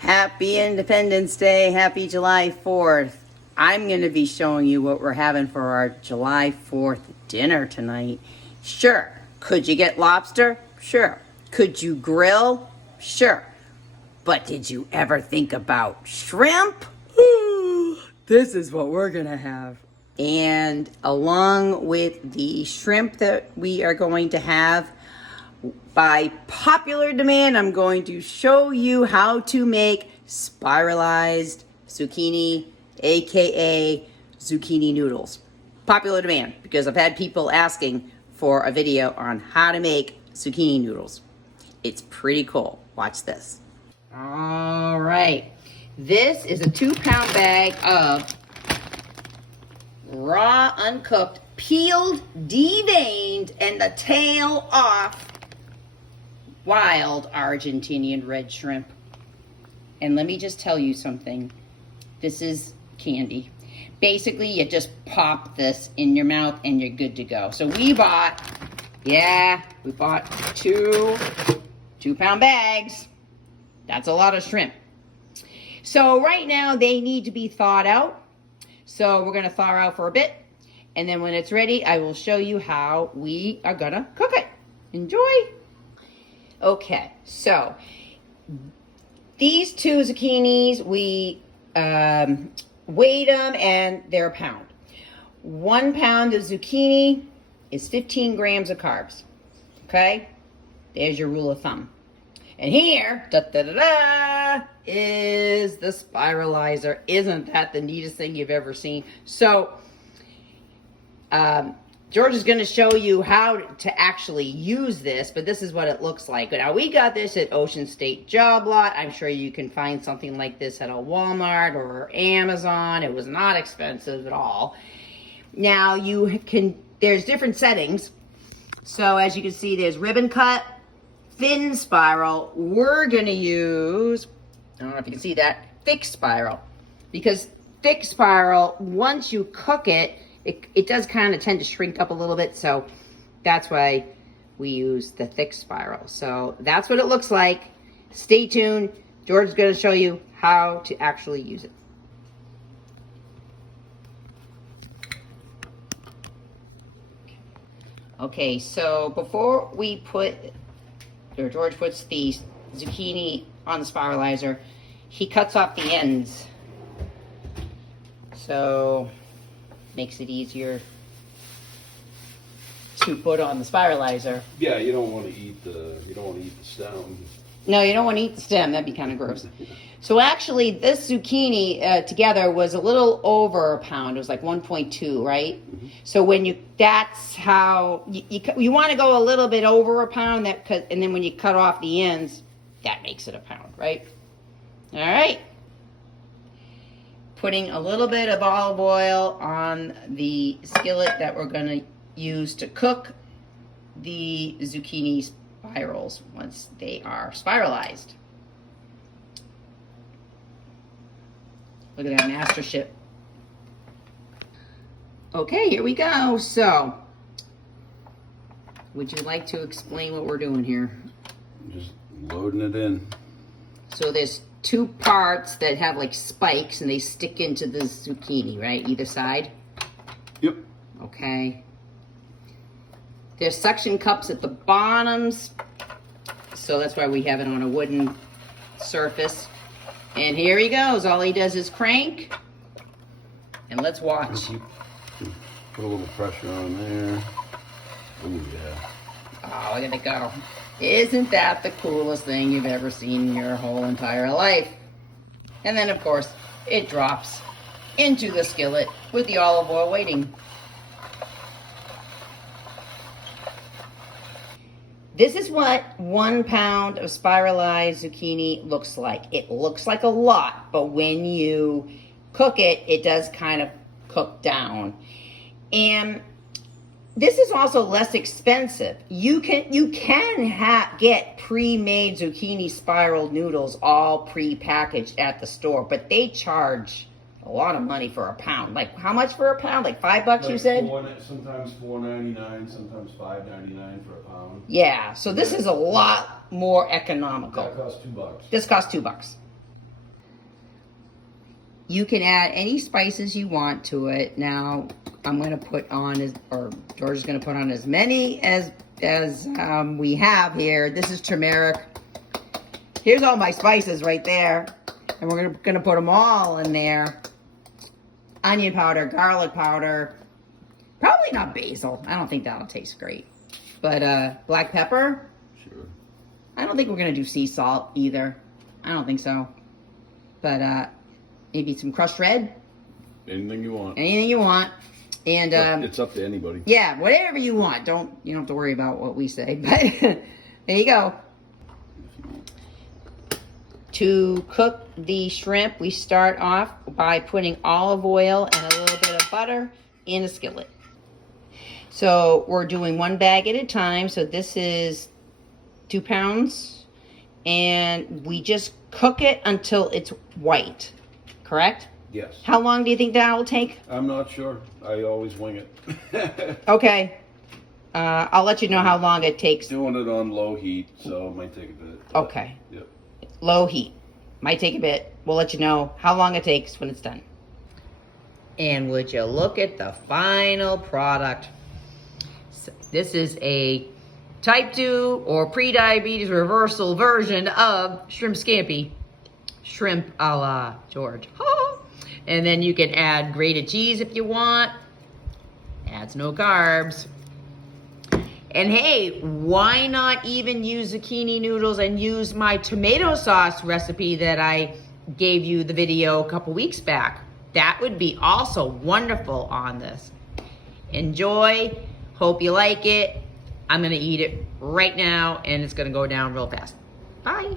Happy Independence Day. Happy July 4th. I'm going to be showing you what we're having for our July 4th dinner tonight. Sure. Could you get lobster? Sure. Could you grill? Sure. But did you ever think about shrimp? This is what we're going to have. And along with the shrimp that we are going to have, by popular demand, I'm going to show you how to make spiralized zucchini, aka zucchini noodles. Popular demand, because I've had people asking for a video on how to make zucchini noodles. It's pretty cool. Watch this. All right. This is a 2-pound bag of raw, uncooked, peeled, deveined, and the tail off wild Argentinian red shrimp. And let me just tell you something. This is candy. Basically, you just pop this in your mouth and you're good to go. So we bought 2-pound bags. That's a lot of shrimp. So right now they need to be thawed out. So we're gonna thaw out for a bit. And then when it's ready, I will show you how we are gonna cook it. Enjoy. Okay, so these 2 zucchinis, we weighed them and they're a pound. 1 pound of zucchini is 15 grams of carbs. Okay, there's your rule of thumb. And here, is the spiralizer. Isn't that the neatest thing you've ever seen? So, George is going to show you how to actually use this, but this is what it looks like. Now, we got this at Ocean State Job Lot. I'm sure you can find something like this at a Walmart or Amazon. It was not expensive at all. Now, there's different settings. So, as you can see, there's ribbon cut, thin spiral. We're going to use, I don't know if you can see that, thick spiral. Because thick spiral, once you cook it, it does kind of tend to shrink up a little bit, so that's why we use the thick spiral. So that's what it looks like. Stay tuned. George is going to show you how to actually use it. Okay, so before we George puts the zucchini on the spiralizer, he cuts off the ends. So makes it easier to put on the spiralizer. Yeah, you don't want to eat the stem. No, you don't want to eat the stem. That'd be kind of gross. So actually, this zucchini together was a little over a pound. It was like 1.2, right? Mm-hmm. So that's how you want to go a little bit over a pound. And then when you cut off the ends, that makes it a pound, right? All right. Putting a little bit of olive oil on the skillet that we're going to use to cook the zucchini spirals once they are spiralized. Look at that mastership. Okay, here we go. So, would you like to explain what we're doing here? Just loading it in. So there's 2 parts that have like spikes and they stick into the zucchini, right? Either side? Yep. Okay. There's suction cups at the bottoms. So that's why we have it on a wooden surface. And here he goes. All he does is crank. And let's watch. Put a little pressure on there. Oh, yeah. Oh, look at it go. Isn't that the coolest thing you've ever seen in your whole entire life? And then, of course, it drops into the skillet with the olive oil waiting. This is what 1 pound of spiralized zucchini looks like. It looks like a lot, but when you cook it, it does kind of cook down. And this is also less expensive. You can get pre-made zucchini spiral noodles all pre-packaged at the store, but they charge a lot of money for a pound. Like, how much for a pound? Like $5, like you said? Sometimes $4.99, sometimes $5.99 for a pound. Yeah, so this is a lot more economical. That costs $2. This costs $2. You can add any spices you want to it. Now, I'm going to put on, or George is going to put on as many as we have here. This is turmeric. Here's all my spices right there. And we're going to put them all in there. Onion powder, garlic powder. Probably not basil. I don't think that'll taste great. But black pepper. Sure. I don't think we're going to do sea salt either. I don't think so. But maybe some crushed red. Anything you want. Anything you want. And It's up to anybody. yeah, whatever you want. You don't have to worry about what we say. But there you go. To cook the shrimp, we start off by putting olive oil and a little bit of butter in a skillet. So we're doing 1 bag at a time. So this is 2 pounds. And we just cook it until it's white. Correct? Yes. How long do you think that will take? I'm not sure. I always wing it. Okay. I'll let you know how long it takes. Doing it on low heat, so it might take a bit. Okay. Yep. Low heat. Might take a bit. We'll let you know how long it takes when it's done. And would you look at the final product? So this is a type 2 or pre-diabetes reversal version of shrimp scampi. Shrimp a la George. And then you can add grated cheese if you want. Adds no carbs. And hey, why not even use zucchini noodles and use my tomato sauce recipe that I gave you the video a couple weeks back? That would be also wonderful on this. Enjoy. Hope you like it. I'm going to eat it right now, and it's going to go down real fast. Bye.